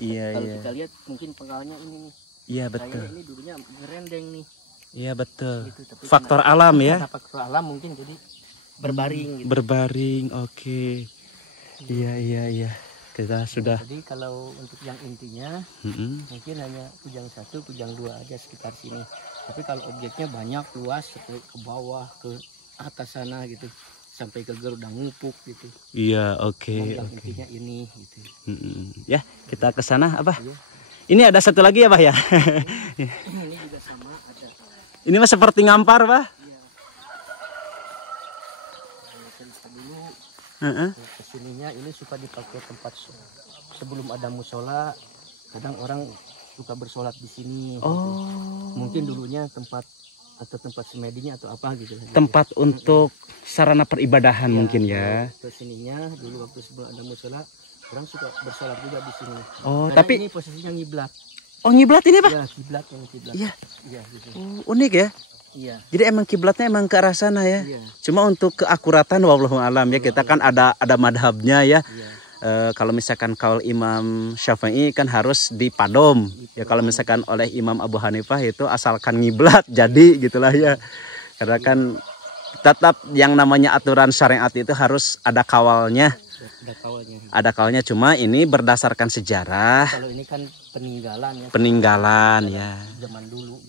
Iya, Kalau iya. kita lihat mungkin pangkalnya ini nih. Iya, betul. Kayaknya ini dulunya ngerendeng nih. Iya, betul. Gitu, tapi Faktor alam ya. Karena faktor alam mungkin jadi berbaring gitu. Berbaring, oke. Iya. Kita sudah. Jadi kalau untuk yang intinya mungkin hanya kujang 1, kujang 2 aja sekitar sini. Tapi kalau objeknya banyak luas sampai ke bawah ke atas sana gitu. Sampai ke Garuda Ngupuk gitu. Iya, oke. Yang intinya ini gitu. Ya, kita ke sana apa? Iya. Ini ada satu lagi ya, Bah ya? Ini juga sama ada. Ini mah seperti ngampar, Bah. Iya. Nah, cerita dulu. Kesininya ini suka dipakai tempat sebelum ada musola. Kadang orang suka bersolat di sini. Oh. Gitu. Mungkin dulunya tempat semedinya atau apa gitu. Tempat untuk sarana peribadahan ya, mungkin ya. Kesininya dulu waktu sebelum ada musola orang suka bersolat juga di sini. Oh, karena tapi ini posisinya ngiblat. Oh, ngiblat ini, Pak? Ya, kiblat yang kiblat. Iya. Iya, gitu. Unik ya. Iya. Jadi emang kiblatnya emang ke arah sana ya. Iya. Cuma untuk keakuratan wallahu alam ya, kita kan ada madhabnya ya. Iya. Kalau misalkan kaul Imam Syafi'i kan harus di padom. Ya kalau misalkan oleh Imam Abu Hanifah itu asalkan ngiblat jadi gitulah ya. Karena kan tetap yang namanya aturan syariat itu harus ada kawalnya. Ada kawalnya, cuma ini berdasarkan sejarah. Kalau ini kan peninggalan ya. Peninggalan ya.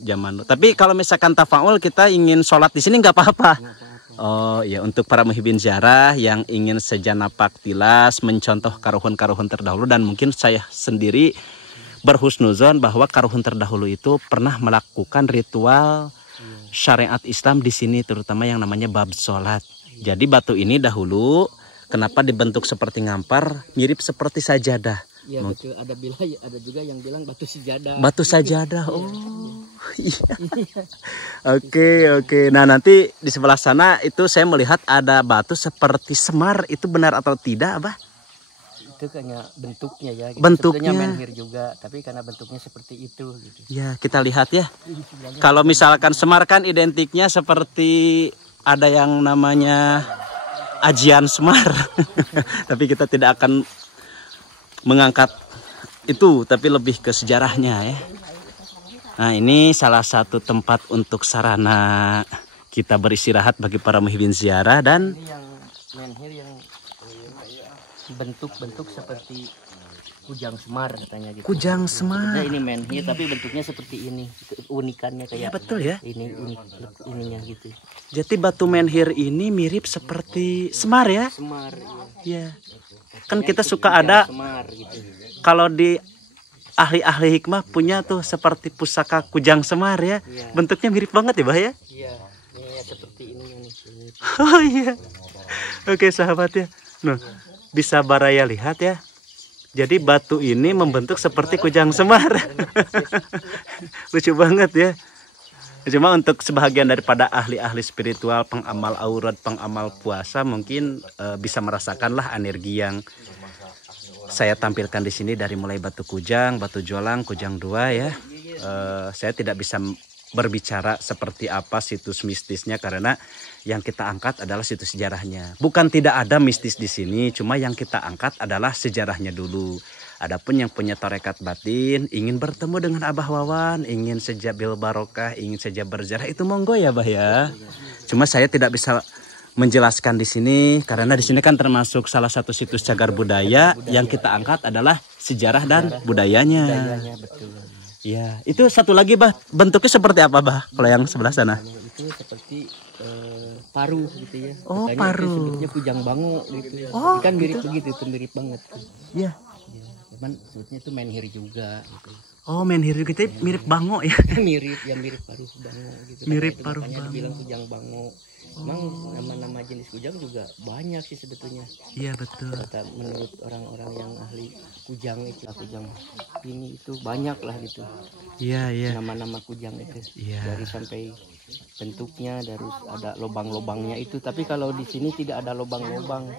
Zaman dulu. Tapi kalau misalkan tafaul kita ingin sholat di sini nggak apa-apa. Oh ya, untuk para muhibin ziarah yang ingin sejenapak tilas mencontoh karuhun-karuhun terdahulu, dan mungkin saya sendiri berhusnuzon bahwa karuhun terdahulu itu pernah melakukan ritual syariat Islam di sini, terutama yang namanya bab sholat. Jadi batu ini dahulu kenapa dibentuk seperti ngampar, mirip seperti sajadah. Iya, betul. Ada juga yang bilang batu sajadah. Batu sajadah. Oh. Iya. Oke. Nah, nanti di sebelah sana itu saya melihat ada batu seperti semar. Itu benar atau tidak, Abah? Itu kayaknya bentuknya ya. Bentuknya menhir juga, tapi karena bentuknya seperti itu gitu. Ya, kita lihat ya. Kalau misalkan semar kan identiknya seperti ada yang namanya ajian semar. Tapi kita tidak akan mengangkat itu, tapi lebih ke sejarahnya ya. Nah, ini salah satu tempat untuk sarana kita beristirahat bagi para muhibin ziarah. Dan ini yang menhir yang bentuk seperti kujang semar katanya gitu. Kujang semar. Ini menhir tapi bentuknya seperti ini. Keunikannya kayak ya, betul ya. Ini ininya gitu. Jadi batu menhir ini mirip seperti semar ya. Semar. Iya. Kan kita suka ada semar gitu. Kalau di ahli-ahli hikmah punya tuh seperti pusaka kujang semar ya. Iya. Bentuknya mirip banget ya, Bah ya. Iya, ini seperti ini. Oh iya. Oke sahabat ya. Nah, bisa Baraya lihat ya. Jadi batu ini membentuk seperti kujang semar. Lucu banget ya. Cuma untuk sebahagian daripada ahli-ahli spiritual, pengamal aurat, pengamal puasa mungkin bisa merasakanlah energi yang saya tampilkan di sini, dari mulai batu kujang, batu jolang, kujang 2 ya. Saya tidak bisa berbicara seperti apa situs mistisnya, karena yang kita angkat adalah situs sejarahnya. Bukan tidak ada mistis di sini, cuma yang kita angkat adalah sejarahnya dulu. Adapun yang punya tarekat batin ingin bertemu dengan Abah Wawan, ingin saja bil barokah, ingin saja berziarah, itu monggo ya Bah ya. Cuma saya tidak bisa menjelaskan di sini karena di sini kan termasuk salah satu situs cagar budaya yang kita angkat adalah sejarah dan budayanya. Betul. Ya, itu satu lagi Bah, bentuknya seperti apa Bah? Kalau yang sebelah sana? Itu seperti paru gitu ya. Oh, makanya paru. Itu sebutnya kujang bango gitu. Oh, kan mirip gitu. begitu, itu mirip banget. Iya. Ya, cuman sebutnya itu menhir juga gitu. Oh, menhir kita mirip bango ya. mirip paruh bango gitu. Mirip Makanya paruh makanya bango. dibilang kujang bango. Memang nama-nama jenis kujang juga banyak sih sebetulnya. Iya betul. Kata menurut orang-orang yang ahli kujang itu, kujang ini itu banyak lah gitu. Iya iya. Nama-nama kujang itu. Iya. Dari sampai bentuknya, dari ada lubang-lubangnya itu. Tapi kalau di sini tidak ada lubang-lubang,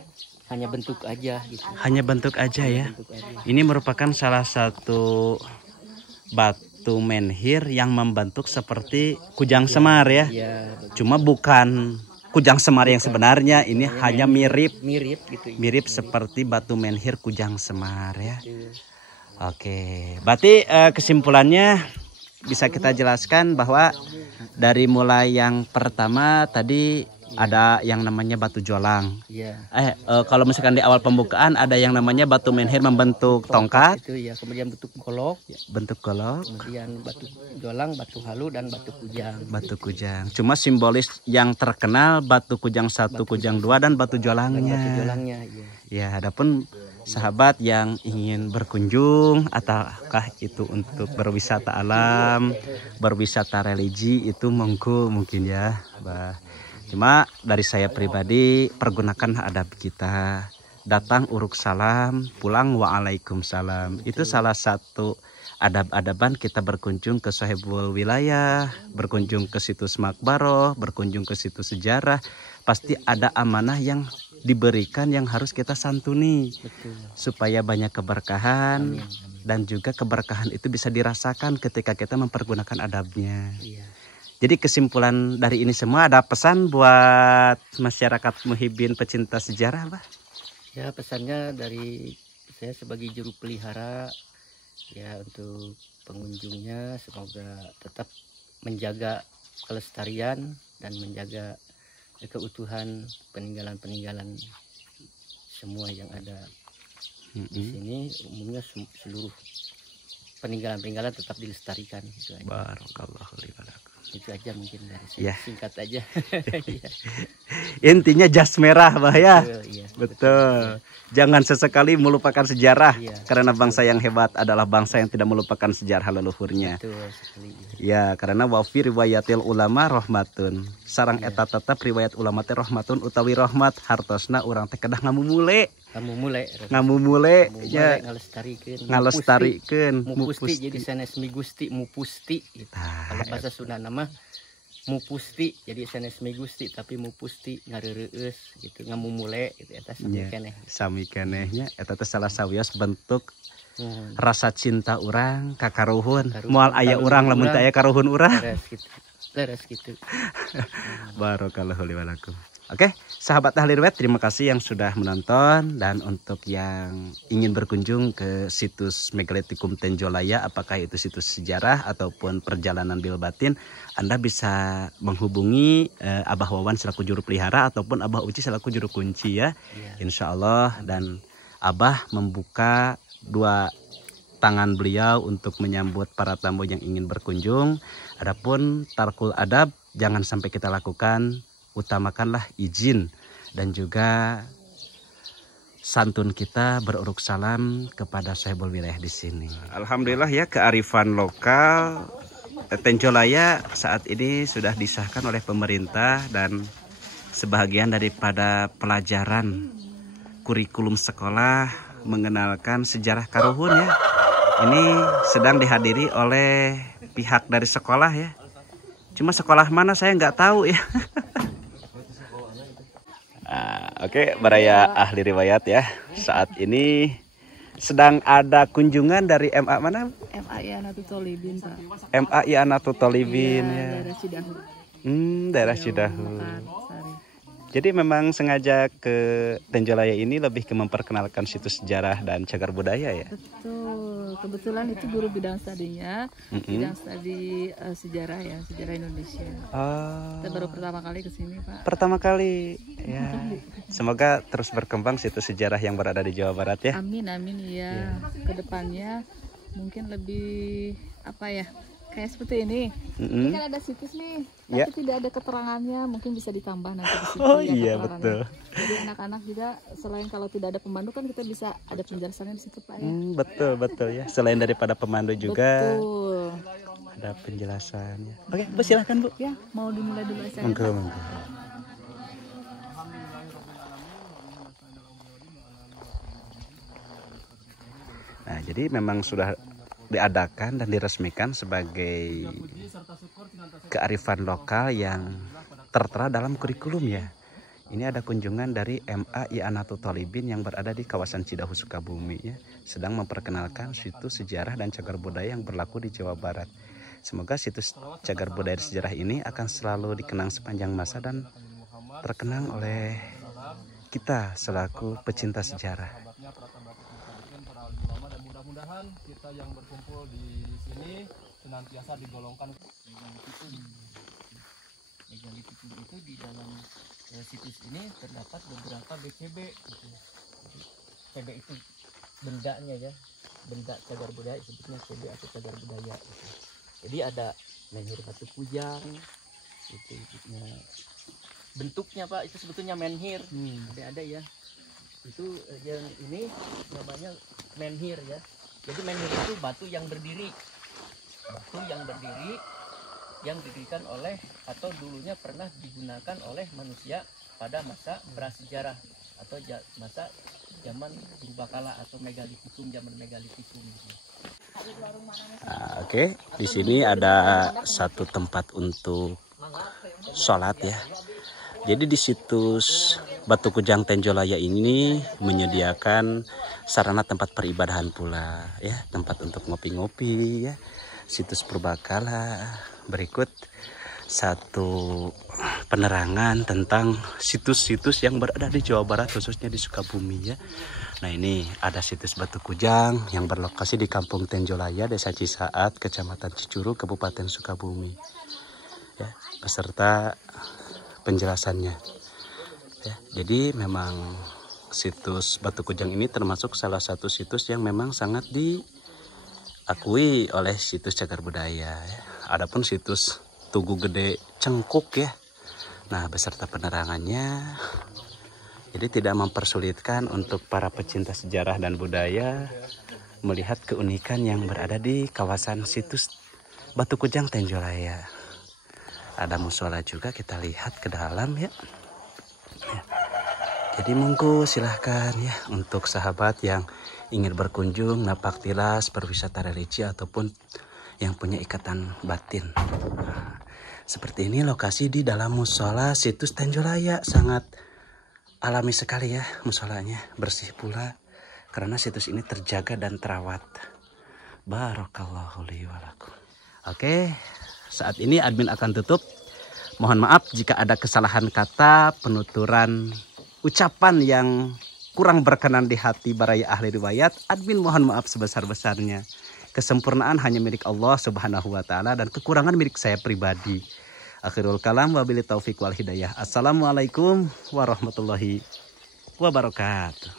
hanya bentuk aja gitu. Hanya bentuk aja ya. Bentuk aja. Ini merupakan salah satu batu menhir yang membentuk seperti kujang semar ya. Iya, betul. Cuma bukan kujang semar yang sebenarnya, ini hanya mirip gitu. mirip seperti batu menhir kujang semar ya. Gitu. Oke, berarti kesimpulannya bisa kita jelaskan bahwa dari mulai yang pertama tadi ada yang namanya batu jolang. Iya. Kalau misalkan di awal pembukaan ada yang namanya batu menhir membentuk tongkat, Itu ya, kemudian bentuk golok, bentuk golok, kemudian batu jolang, batu halu, dan batu kujang. batu kujang. Cuma simbolis yang terkenal batu kujang 1, kujang 2 dan batu jolangnya. Batu jolangnya, iya. Ya, adapun sahabat yang ingin berkunjung ataukah itu untuk berwisata alam, berwisata religi, itu monggo mungkin ya, Bah. Cuma dari saya pribadi, pergunakan adab kita. Datang uruk salam, pulang waalaikumsalam. Itu salah satu adab-adaban kita berkunjung ke sahibul wilayah, berkunjung ke situs makbaroh, berkunjung ke situs sejarah. Pasti ada amanah yang diberikan yang harus kita santuni. Betul. Supaya banyak keberkahan. Amin, amin. Dan juga keberkahan itu bisa dirasakan ketika kita mempergunakan adabnya. Iya. Jadi kesimpulan dari ini semua, ada pesan buat masyarakat muhibbin pecinta sejarah, Bah? Ya, pesannya dari saya sebagai juru pelihara ya, untuk pengunjungnya semoga tetap menjaga kelestarian dan menjaga keutuhan peninggalan-peninggalan semua yang ada di sini. Umumnya seluruh peninggalan-peninggalan tetap dilestarikan gitu aja. Barakallahu li wa lakum. Itu aja mungkin dari saya. Ya. Singkat aja. Iya. Intinya jas merah, Bah ya. Iya, Betul. Jangan sesekali melupakan sejarah. Iya, Karena bangsa yang hebat adalah bangsa yang tidak melupakan sejarah leluhurnya. Betul sekali. Ya, karena wafi riwayatil ulama rahmatun. Sarang eta tetap riwayat ulama teh rahmatun utawi rahmat, hartosna urang teh kedah ngamumule. Ngamumule ya, ngalestarikeun. Mupusti jadi sanes migusti mupusti gitu. Kalau bahasa Sunda nama mupusti jadi sanes migusti, tapi mupusti ngareureus gitu, ngamumule gitu eta sami keneh. Sami kenehnya eta teh salah sawios bentuk rasa cinta urang ka karuhun. Moal aya urang lamun teu aya karuhun urang. Leres gitu. Barakallahu li wa lakum. Oke, sahabat ahli riwayat, terima kasih yang sudah menonton. Dan untuk yang ingin berkunjung ke situs Megalithicum Tenjolaya, apakah itu situs sejarah ataupun perjalanan bilbatin, Anda bisa menghubungi Abah Wawan selaku juru pelihara ataupun Abah Uci selaku juru kunci ya. Insya Allah. Dan Abah membuka dua tangan beliau untuk menyambut para tamu yang ingin berkunjung. Adapun tarkul adab jangan sampai kita lakukan. Utamakanlah izin dan juga santun kita beruruk salam kepada sahibul wilayah di sini. Alhamdulillah ya, kearifan lokal Tenjolaya saat ini sudah disahkan oleh pemerintah dan sebahagian daripada pelajaran kurikulum sekolah mengenalkan sejarah Karuhun ya. Ini sedang dihadiri oleh pihak dari sekolah ya. Cuma sekolah mana saya nggak tahu ya. Oke, baraya ahli riwayat ya. Saat ini sedang ada kunjungan dari MA mana? MAI Anatul Tolibin, Pak. MAI Anatul Tolibin ya. Daerah Cidahu. Daerah Cidahu. Sari. Jadi memang sengaja ke Tenjolaya ini lebih ke memperkenalkan situs sejarah dan cagar budaya ya. Betul. Kebetulan itu guru bidang studinya, bidang studi sejarah ya, sejarah Indonesia. Kita baru pertama kali ke sini, Pak. Pertama kali ya. Semoga terus berkembang situs sejarah yang berada di Jawa Barat ya. Amin amin ya. Kedepannya mungkin lebih apa ya? Kayak seperti ini. Ini kan ada situs nih, tapi tidak ada keterangannya, mungkin bisa ditambah nanti di situ. Oh iya betul. Jadi anak-anak juga selain kalau tidak ada pemandu kan kita bisa ada penjelasannya di situ, Pak ya. Betul ya. Selain daripada pemandu juga betul. ada penjelasannya. Oke, Bu silahkan Bu. Ya, mau dimulai dulu acara. Monggo. Nah, jadi memang sudah diadakan dan diresmikan sebagai kearifan lokal yang tertera dalam kurikulum ya. Ini ada kunjungan dari MAI Anatul Tolibin yang berada di kawasan Cidahu Sukabumi ya, sedang memperkenalkan situs sejarah dan cagar budaya yang berlaku di Jawa Barat. Semoga situs cagar budaya sejarah ini akan selalu dikenang sepanjang masa dan terkenang oleh kita selaku pecinta sejarah. Mudah-mudahan kita yang berkumpul di sini senantiasa digolongkan Megalitikum itu di dalam situs ini terdapat beberapa BCB gitu. CB itu bendanya ya, benda cagar budaya sebutnya CB atau cagar budaya gitu. Jadi ada menhir batu kujang itu bentuknya Pak, itu sebetulnya menhir. Ada ya, itu yang ini namanya menhir ya. Jadi menhir itu batu yang berdiri, yang didirikan oleh atau dulunya pernah digunakan oleh manusia pada masa prasejarah atau masa zaman purbakala atau megalitikum, zaman megalitikum gitu. Oke, di sini ada satu tempat untuk sholat ya. Jadi di situs Batu Kujang Tenjolaya ini menyediakan sarana tempat peribadahan pula ya, tempat untuk ngopi-ngopi ya. Situs purbakala. Berikut satu penerangan tentang situs-situs yang berada di Jawa Barat khususnya di Sukabumi ya. Nah, ini ada situs Batu Kujang yang berlokasi di Kampung Tenjolaya, Desa Cisaat, Kecamatan Cicuru, Kabupaten Sukabumi. Ya, beserta penjelasannya. Ya, jadi memang situs Batu Kujang ini termasuk salah satu situs yang memang sangat diakui oleh situs cagar budaya. Ya. Adapun situs Tugu Gede Cengkuk ya. Nah, beserta penerangannya. Jadi tidak mempersulitkan untuk para pecinta sejarah dan budaya melihat keunikan yang berada di kawasan situs Batu Kujang Tenjolaya. Ada musola juga, kita lihat ke dalam ya. Jadi monggo silahkan ya untuk sahabat yang ingin berkunjung, napak tilas, berwisata religi ataupun yang punya ikatan batin. Nah, seperti ini lokasi di dalam musola situs Tenjolaya, sangat alami sekali ya musolanya, bersih pula karena situs ini terjaga dan terawat. Barakallahu li wa lakum. Oke, saat ini admin akan tutup. Mohon maaf jika ada kesalahan kata, penuturan ucapan yang kurang berkenan di hati baraya ahli riwayat. Admin mohon maaf sebesar-besarnya. Kesempurnaan hanya milik Allah Subhanahu wa Ta'ala dan kekurangan milik saya pribadi. Akhirul kalam wabillahi taufiq wal hidayah. Assalamualaikum warahmatullahi wabarakatuh.